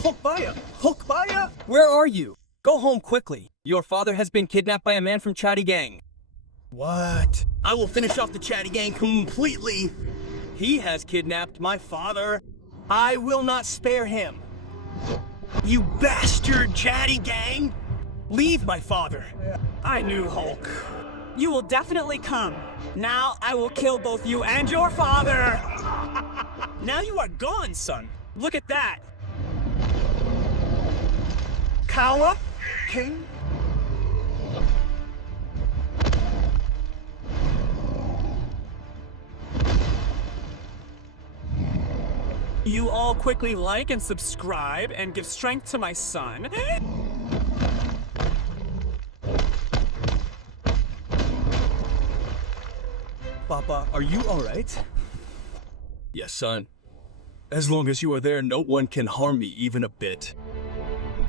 Hokbaya! Hokbaya! Where are you? Go home quickly. Your father has been kidnapped by a man from Chatty Gang. What? I will finish off the Chatty Gang completely. He has kidnapped my father. I will not spare him. You bastard Chatty Gang! Leave my father. I knew Hulk. You will definitely come. Now I will kill both you and your father. Now you are gone, son. Look at that. Kawa? King? You all quickly like and subscribe and give strength to my son. Papa, are you alright? Yes, son. As long as you are there, no one can harm me even a bit.